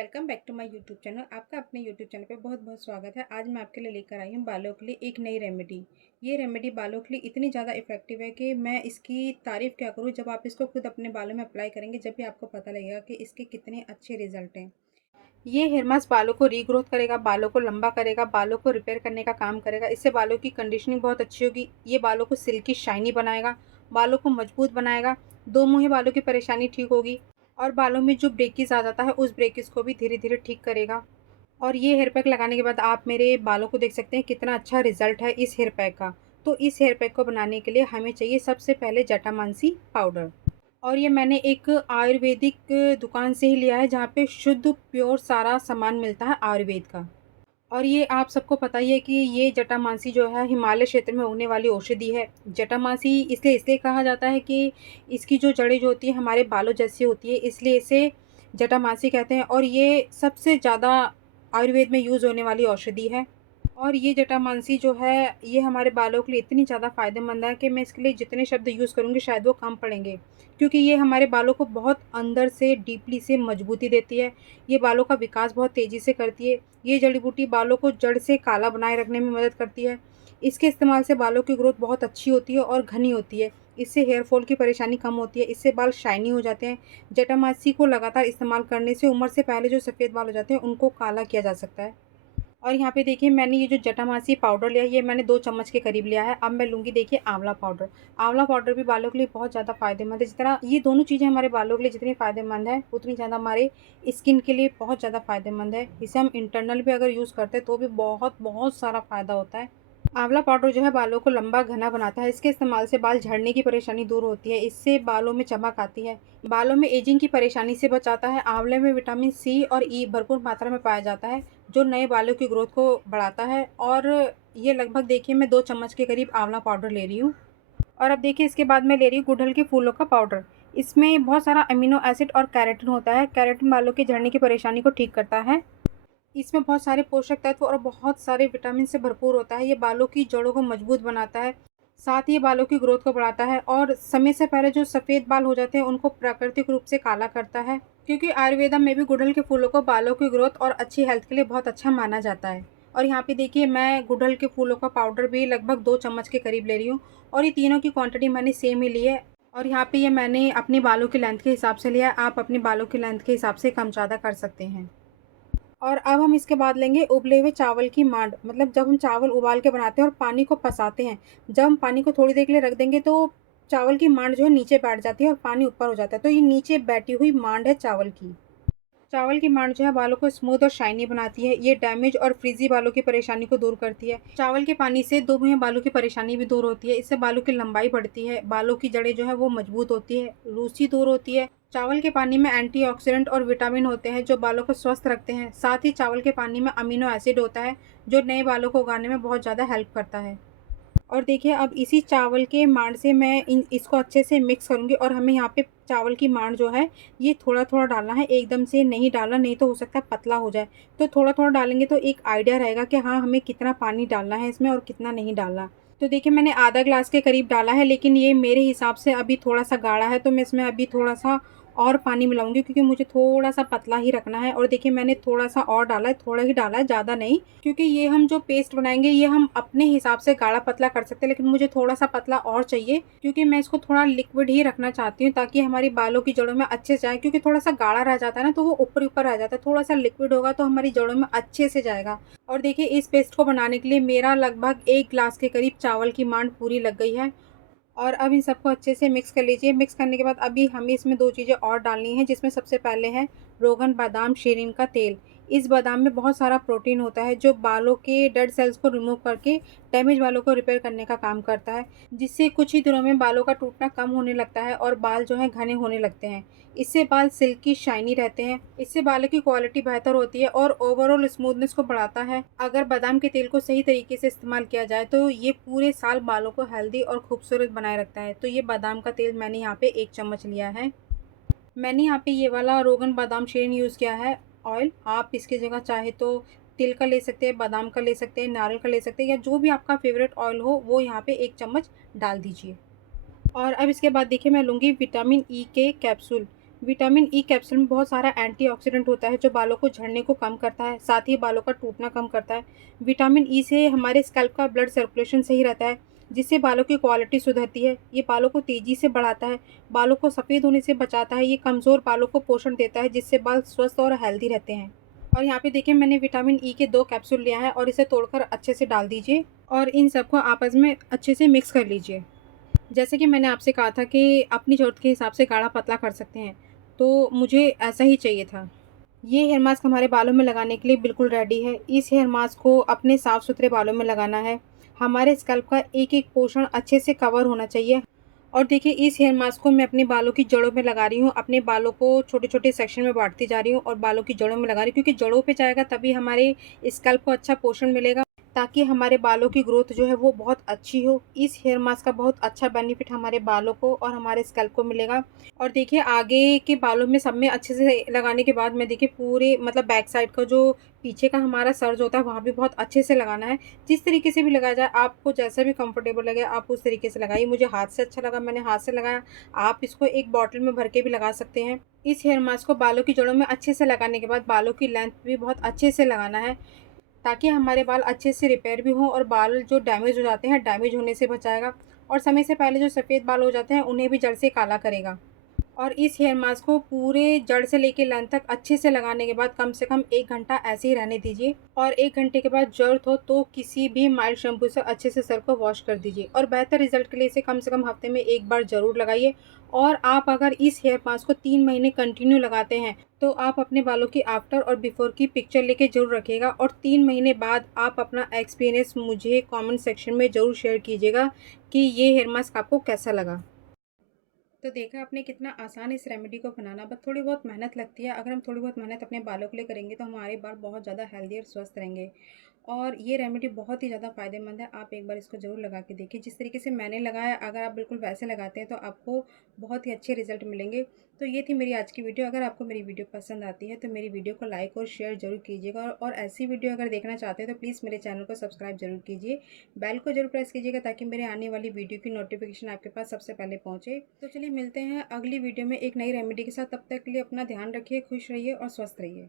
Welcome back to my YouTube channel. आपका अपने YouTube channel पे बहुत बहुत स्वागत है। आज मैं आपके लिए लेकर आई हूँ बालों के लिए एक नई रेमेडी। ये रेमेडी बालों के लिए इतनी ज़्यादा इफेक्टिव है कि मैं इसकी तारीफ़ क्या करूँ। जब आप इसको खुद अपने बालों में अप्लाई करेंगे जब भी आपको पता लगेगा कि इसके कितने अच्छे रिजल्ट हैं। ये हेयर मास्क बालों को रीग्रोथ करेगा, बालों को लंबा करेगा, बालों को रिपेयर करने का काम करेगा। इससे बालों की कंडीशनिंग बहुत अच्छी होगी। ये बालों को सिल्की शाइनी बनाएगा, बालों को मजबूत बनाएगा, दो मुंहे बालों की परेशानी ठीक होगी और बालों में जो ब्रेकेज आ जाता है उस ब्रेकेज को भी धीरे धीरे ठीक करेगा। और ये हेयर पैक लगाने के बाद आप मेरे बालों को देख सकते हैं कितना अच्छा रिजल्ट है इस हेयर पैक का। तो इस हेयर पैक को बनाने के लिए हमें चाहिए सबसे पहले जटामांसी पाउडर। और ये मैंने एक आयुर्वेदिक दुकान से ही लिया है जहाँ पे शुद्ध प्योर सारा सामान मिलता है आयुर्वेद का। और ये आप सबको पता ही है कि ये जटामांसी जो है हिमालय क्षेत्र में उगने वाली औषधि है। जटामांसी इसलिए कहा जाता है कि इसकी जो जड़ें जो होती है हमारे बालों जैसी होती है, इसलिए इसे जटामांसी कहते हैं। और ये सबसे ज़्यादा आयुर्वेद में यूज़ होने वाली औषधि है। और ये जटामांसी जो है ये हमारे बालों के लिए इतनी ज़्यादा फ़ायदेमंद है कि मैं इसके लिए जितने शब्द यूज़ करूँगी शायद वो कम पड़ेंगे, क्योंकि ये हमारे बालों को बहुत अंदर से डीपली से मजबूती देती है। ये बालों का विकास बहुत तेज़ी से करती है। ये जड़ी बूटी बालों को जड़ से काला बनाए रखने में मदद करती है। इसके इस्तेमाल से बालों की ग्रोथ बहुत अच्छी होती है और घनी होती है। इससे हेयर फॉल की परेशानी कम होती है, इससे बाल शाइनी हो जाते हैं। जटामांसी को लगातार इस्तेमाल करने से उम्र से पहले जो सफ़ेद बाल हो जाते हैं उनको काला किया जा सकता है। और यहाँ पे देखिए मैंने ये जो जटामांसी पाउडर लिया है ये मैंने 2 चम्मच के करीब लिया है। अब मैं लूँगी देखिए आंवला पाउडर। आंवला पाउडर भी बालों के लिए बहुत ज़्यादा फ़ायदेमंद है। जिस तरह ये दोनों चीज़ें हमारे बालों के लिए जितनी फ़ायदेमंद है उतनी ज़्यादा हमारे स्किन के लिए बहुत ज़्यादा फ़ायदेमंद है। इसे हम इंटरनल भी अगर यूज़ करते हैं तो भी बहुत बहुत सारा फ़ायदा होता है। आंवला पाउडर जो है बालों को लंबा घना बनाता है। इसके इस्तेमाल से बाल झड़ने की परेशानी दूर होती है। इससे बालों में चमक आती है, बालों में एजिंग की परेशानी से बचाता है। आंवले में विटामिन सी और ई भरपूर मात्रा में पाया जाता है जो नए बालों की ग्रोथ को बढ़ाता है। और ये लगभग देखिए मैं 2 चम्मच के करीब आंवला पाउडर ले रही हूँ। और अब देखिए इसके बाद मैं ले रही हूँ गुड़हल के फूलों का पाउडर। इसमें बहुत सारा अमीनो एसिड और कैरेटिन होता है। कैरेटिन बालों के झड़ने की परेशानी को ठीक करता है। इसमें बहुत सारे पोषक तत्व और बहुत सारे विटामिन से भरपूर होता है। ये बालों की जड़ों को मजबूत बनाता है, साथ ही ये बालों की ग्रोथ को बढ़ाता है और समय से पहले जो सफ़ेद बाल हो जाते हैं उनको प्राकृतिक रूप से काला करता है। क्योंकि आयुर्वेदा में भी गुड़हल के फूलों को बालों की ग्रोथ और अच्छी हेल्थ के लिए बहुत अच्छा माना जाता है। और यहाँ पे देखिए मैं गुड़हल के फूलों का पाउडर भी लगभग 2 चम्मच के करीब ले रही हूँ और ये तीनों की क्वांटिटी मैंने सेम ही ली है। और यहाँ पे ये मैंने अपने बालों की लेंथ के हिसाब से लिया है। आप अपने बालों की लेंथ के हिसाब से कम ज़्यादा कर सकते हैं। और अब हम इसके बाद लेंगे उबले हुए चावल की मांड। मतलब जब हम चावल उबाल के बनाते हैं और पानी को पसाते हैं, जब हम पानी को थोड़ी देर के लिए रख देंगे तो चावल की मांड जो है नीचे बैठ जाती है और पानी ऊपर हो जाता है। तो ये नीचे बैठी हुई मांड है चावल की। चावल की मांड जो है बालों को स्मूथ और शाइनी बनाती है। ये डैमेज और फ्रीजी बालों की परेशानी को दूर करती है। चावल के पानी से दो मुंहे बालों की परेशानी भी दूर होती है। इससे बालों की लंबाई बढ़ती है, बालों की जड़ें जो है वो मजबूत होती है, रूसी दूर होती है। चावल के पानी में एंटीऑक्सीडेंट और विटामिन होते हैं जो बालों को स्वस्थ रखते हैं। साथ ही चावल के पानी में अमीनो एसिड होता है जो नए बालों को उगाने में बहुत ज़्यादा हेल्प करता है। और देखिए अब इसी चावल के मांड से मैं इसको अच्छे से मिक्स करूँगी। और हमें यहाँ पे चावल की मांड जो है ये थोड़ा थोड़ा डालना है, एकदम से नहीं डालना, नहीं तो हो सकता है पतला हो जाए। तो थोड़ा थोड़ा डालेंगे तो एक आइडिया रहेगा कि हाँ हमें कितना पानी डालना है इसमें और कितना नहीं डालना। तो देखिए मैंने आधा ग्लास के करीब डाला है, लेकिन ये मेरे हिसाब से अभी थोड़ा सा गाढ़ा है तो मैं इसमें अभी थोड़ा सा और पानी मिलाऊंगी, क्योंकि मुझे थोड़ा सा पतला ही रखना है। और देखिए मैंने थोड़ा सा और डाला है, थोड़ा ही डाला है, ज़्यादा नहीं, क्योंकि ये हम जो पेस्ट बनाएंगे ये हम अपने हिसाब से गाढ़ा पतला कर सकते हैं, लेकिन मुझे थोड़ा सा पतला और चाहिए क्योंकि मैं इसको थोड़ा लिक्विड ही रखना चाहती हूँ ताकि हमारी बालों की जड़ों में अच्छे से जाए। क्योंकि थोड़ा सा गाढ़ा रह जाता है ना तो वो ऊपर ऊपर रह जाता है, थोड़ा सा लिक्विड होगा तो हमारी जड़ों में अच्छे से जाएगा। और देखिए इस पेस्ट को बनाने के लिए मेरा लगभग 1 ग्लास के करीब चावल की मांड पूरी लग गई है। और अब इन सबको अच्छे से मिक्स कर लीजिए। मिक्स करने के बाद अभी हमें इसमें 2 चीज़ें और डालनी हैं, जिसमें सबसे पहले है रोगन बादाम शेरिन का तेल। इस बादाम में बहुत सारा प्रोटीन होता है जो बालों के डेड सेल्स को रिमूव करके डैमेज बालों को रिपेयर करने का काम करता है, जिससे कुछ ही दिनों में बालों का टूटना कम होने लगता है और बाल जो है घने होने लगते हैं। इससे बाल सिल्की शाइनी रहते हैं। इससे बालों की क्वालिटी बेहतर होती है और ओवरऑल स्मूथनेस को बढ़ाता है। अगर बादाम के तेल को सही तरीके से इस्तेमाल किया जाए तो ये पूरे साल बालों को हेल्दी और खूबसूरत बनाए रखता है। तो ये बादाम का तेल मैंने यहाँ पे 1 चम्मच लिया है। मैंने यहाँ पे ये वाला रोगन बादाम शेन यूज़ किया है ऑयल। आप इसकी जगह चाहे तो तिल का ले सकते हैं, बादाम का ले सकते हैं, नारियल का ले सकते हैं, या जो भी आपका फेवरेट ऑयल हो वो यहाँ पे 1 चम्मच डाल दीजिए। और अब इसके बाद देखिए मैं लूँगी विटामिन ई के कैप्सूल। विटामिन ई कैप्सूल में बहुत सारा एंटीऑक्सीडेंट होता है जो बालों को झड़ने को कम करता है, साथ ही बालों का टूटना कम करता है। विटामिन ई से हमारे स्कैल्प का ब्लड सर्कुलेशन सही रहता है, जिससे बालों की क्वालिटी सुधरती है। ये बालों को तेज़ी से बढ़ाता है, बालों को सफ़ेद होने से बचाता है। ये कमज़ोर बालों को पोषण देता है, जिससे बाल स्वस्थ और हेल्दी रहते हैं। और यहाँ पे देखिए मैंने विटामिन ई के 2 कैप्सूल लिया है और इसे तोड़कर अच्छे से डाल दीजिए और इन सबको आपस में अच्छे से मिक्स कर लीजिए। जैसे कि मैंने आपसे कहा था कि अपनी ज़रूरत के हिसाब से गाढ़ा पतला कर सकते हैं, तो मुझे ऐसा ही चाहिए था। ये हेयर मास्क हमारे बालों में लगाने के लिए बिल्कुल रेडी है। इस हेयर मास्क को अपने साफ-सुथरे बालों में लगाना है। हमारे स्कैल्प का एक-एक पोर्शन अच्छे से कवर होना चाहिए। और देखिए इस हेयर मास्क को मैं अपने बालों की जड़ों में लगा रही हूँ। अपने बालों को छोटे-छोटे सेक्शन में बाँटती जा रही हूँ और बालों की जड़ों में लगा रही हूँ, क्योंकि जड़ों पे जाएगा तभी हमारे स्कैल्प को अच्छा पोषण मिलेगा, ताकि हमारे बालों की ग्रोथ जो है वो बहुत अच्छी हो। इस हेयर मास्क का बहुत अच्छा बेनिफिट हमारे बालों को और हमारे स्कैल्प को मिलेगा। और देखिए आगे के बालों में सब में अच्छे से लगाने के बाद में देखिए पूरे मतलब बैक साइड का जो पीछे का हमारा सर जो होता है वहाँ भी बहुत अच्छे से लगाना है। जिस तरीके से भी लगाया जाए, आपको जैसा भी कंफर्टेबल लगे आप उस तरीके से लगाइए। मुझे हाथ से अच्छा लगा, मैंने हाथ से लगाया। आप इसको एक बॉटल में भर के भी लगा सकते हैं। इस हेयर मास्क को बालों की जड़ों में अच्छे से लगाने के बाद बालों की लेंथ भी बहुत अच्छे से लगाना है, ताकि हमारे बाल अच्छे से रिपेयर भी हों और बाल जो डैमेज हो जाते हैं डैमेज होने से बचाएगा और समय से पहले जो सफ़ेद बाल हो जाते हैं उन्हें भी जड़ से काला करेगा। और इस हेयर मास्क को पूरे जड़ से लेके लेंथ तक अच्छे से लगाने के बाद कम से कम 1 घंटा ऐसे ही रहने दीजिए और 1 घंटे के बाद ज़रूरत हो तो किसी भी माइल्ड शैम्पू से अच्छे से सर को वॉश कर दीजिए। और बेहतर रिजल्ट के लिए इसे कम से कम हफ्ते में 1 बार ज़रूर लगाइए। और आप अगर इस हेयर मास्क को 3 महीने कंटिन्यू लगाते हैं तो आप अपने बालों की आफ्टर और बिफोर की पिक्चर लेके ज़रूर रखिएगा और 3 महीने बाद आप अपना एक्सपीरियंस मुझे कमेंट सेक्शन में ज़रूर शेयर कीजिएगा कि ये हेयर मास्क आपको कैसा लगा। तो देखा आपने कितना आसान इस रेमेडी को बनाना, बस थोड़ी बहुत मेहनत लगती है। अगर हम थोड़ी बहुत मेहनत अपने बालों के लिए करेंगे तो हमारे बाल बहुत ज़्यादा हेल्दी और स्वस्थ रहेंगे। और ये रेमेडी बहुत ही ज़्यादा फ़ायदेमंद है, आप एक बार इसको ज़रूर लगा के देखिए। जिस तरीके से मैंने लगाया, अगर आप बिल्कुल वैसे लगाते हैं तो आपको बहुत ही अच्छे रिजल्ट मिलेंगे। तो ये थी मेरी आज की वीडियो। अगर आपको मेरी वीडियो पसंद आती है तो मेरी वीडियो को लाइक और शेयर ज़रूर कीजिएगा और ऐसी वीडियो अगर देखना चाहते हैं तो प्लीज़ मेरे चैनल को सब्सक्राइब ज़रूर कीजिए। बेल को ज़रूर प्रेस कीजिएगा ताकि मेरे आने वाली वीडियो की नोटिफिकेशन आपके पास सबसे पहले पहुँचे। तो चलिए मिलते हैं अगली वीडियो में एक नई रेमेडी के साथ। तब तक के लिए अपना ध्यान रखिए, खुश रहिए और स्वस्थ रहिए।